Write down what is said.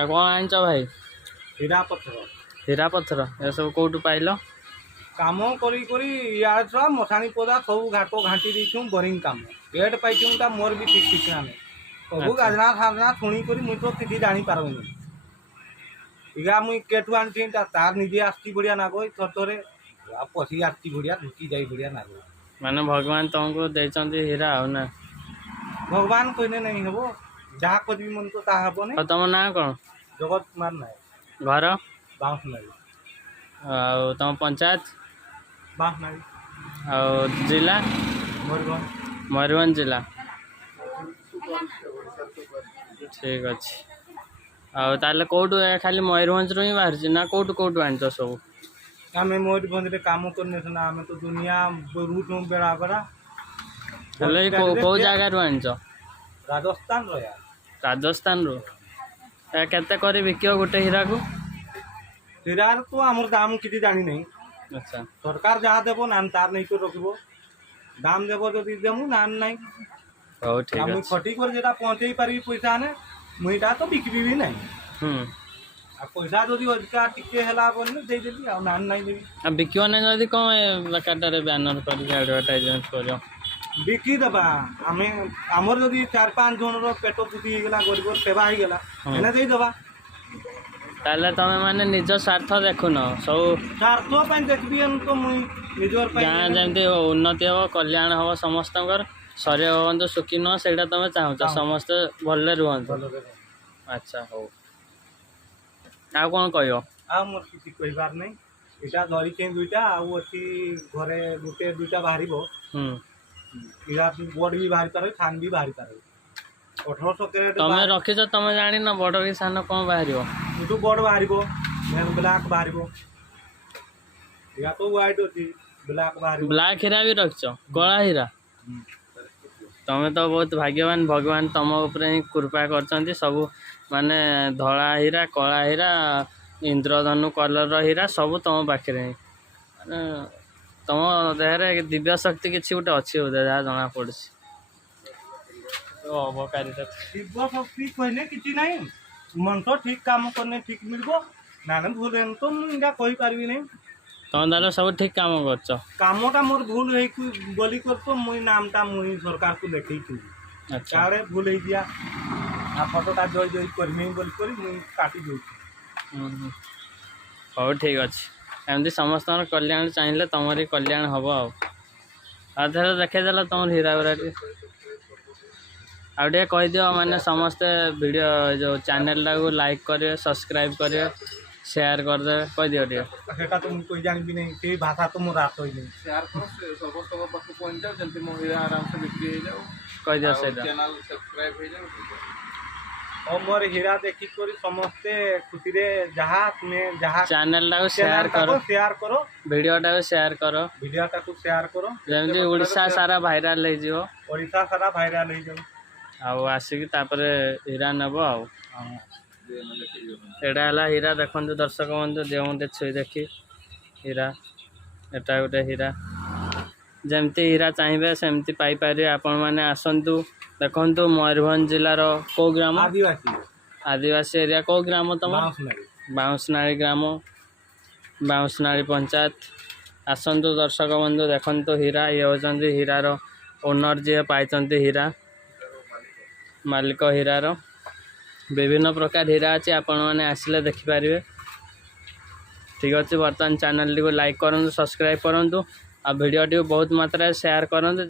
आ कौन आनिच भाई? हीरा पत्थर हीरा पत्थर ये सब कौटू पाइल? काम करी मशाणी पदा सब घाट घाटी देछुं बोरिंग काम गेट पाइछुं मोर भी ठीक ठिकाना नहीं सब गाजना साजना शुणी कर मुई तो किसी जानी पारबनी इगा मुई केठू आनी तार निजे आसती बढ़िया नागो थरे पशी आसती बढ़िया ढुकी जाई बढ़िया नागो माने भगवान तुमको देचंती हीरा हो ना? भगवान कहने नहीं हेबो जहाँ खोजी मन तो ता हेबो नहीं। तुम ना कौन? जगत कुमार नायक घर बाउंस नाई आ तुम पंचायत बाउंस नाई आ जिला मयूरभंज मयूरभंज जिला। ठीक अच्छे आले कौटू खाली मयूरभंज रु ही बाहर ना कौटू कौटू आनिच सब? आम मयूरभंज काम करने सुना आम तो दुनिया रूट बेड़ा बेड़ा कौ जगार आनिच? राजस्थान रहा राजस्थान रु केते करी बिकियो गोटे हीरा को? हीरार तो आम दाम किसी जानी नहीं। अच्छा सरकार जहाँ देव नाम तार नहीं तो रखब दाम देव जो देमु नाम नहीं हो ठीक मुई खटी कर जेटा पहुँचे पारि पैसा ने मुईटा तो बिकबी भी नहीं आ पैसा जदि अधिका टिके हला बोलने दे देबी आ नाम नहीं देबी आ बिकियो ने जदी कौन बेकारटारे बैनर कर एडवर्टाइजमेंट करियो बिकी देबा आमे आमर जदि 4-5 जन रो पेट पुटी हे गला गरीब सेवा हे गला एने दे देबा ताले तमे माने निज स्वार्थ देखुन सब स्वार्थ पई देखबी हम तो मुई निजर पई गाँ जमती उन्नति हो कल्याण हो समस्तकर शरीर हूँ सुखी नुह से तुम चाहूच समस्त भले रुहतु। अच्छा हो आ कौन कह आ मोर किसी कहबार नहीं इटा धरी दुईटा आसी घरे गोटे दुईटा बाहर बोर्ड भी बाहरी पारे थान भी बाहरी पारे 1800 कैरेट तुम रखीच तुम जानी ना बड़ कि सान कौन बाहर तू बड़ बाहर ब्लाक बाहर या तो व्हाइट अच्छी ब्लाक बाहर ब्लाक हीरा भी रखिच कला हीरा तुम्हें तो बहुत भाग्यवान भगवान तुम उपर ही कृपा कर सब माने धला हीरा कला हीरा इंद्रधनु कलर हीरा सब तुम पाखे तुम देहरे दिव्य शक्ति किसी गोटे अच्छी बोधे जहाँ जना पड़ी अवकारिता दिव्य शक्ति कहने किसी नहीं मन तो ठीक काम करने ठीक मिलबो ना भूल तो मुझे कही पारि नहीं तुम ताले सब ठीक काम कर कामटा मोर भूल है बोली कर तो मुई नामटा मुई सरकार को देखी अच्छा भूल हो दिया आ फटोटा जय जय करमी बोली कर मुई काटी दे हो ठीक अच्छे एमती समस्त कल्याण चाहिए तुमरी कल्याण हम आधे देखेदेल तुम हीरा गुरा आगे कहीदिव मैंने समस्ते वीडियो जो चैनल टाक लाइक करेंगे सब्सक्राइब करेंगे शेयर करदे कहीदिव टे सेटा तो मुझे कोई जानी भी नहीं से भाषा तो मोर आस ही नहीं शेयर करो समस्त पाखु पहुँच जाओ जल्दी मो हीरा आराम से बिक्री हो जाओ कहीदिव से चैनल सब्सक्राइब हो जाओ और मोर हीरा देखी कर समस्ते खुशी रे जहाँ तुम्हें जहाँ चैनल टाक शेयर करो वीडियो टाक शेयर करो वीडियो टाक शेयर करो जमी ओडिशा सारा भाइराल हो ओडिशा सारा भाइराल हो जाओ आसिक हीरा नब एटा है हीरा देखो दर्शक बंधु देवते छुई देखी हीरा एटा गोटे हीरा जमती हीरा चाहिए सेमती पाइपर आपण मैंने आसतु देखु मयूरभंज जिलार कौ ग्राम आदिवासी एरिया कौ ग्राम तुम बाउंसनाड़ी ग्राम बाउंसनाड़ी पंचायत आसतु दर्शक बंधु देखु हीरा ये होती हीरार ओनर जी पाई हीरा मालिक हीरार विभिन्न प्रकार हीरा अच्छी आपण मैंने आसिले देखिपारे। ठीक अच्छे बर्तमान चैनल टी लाइक करूँ सब्सक्राइब करूँ आ वीडियो टी बहुत मात्रा शेयर करूँ।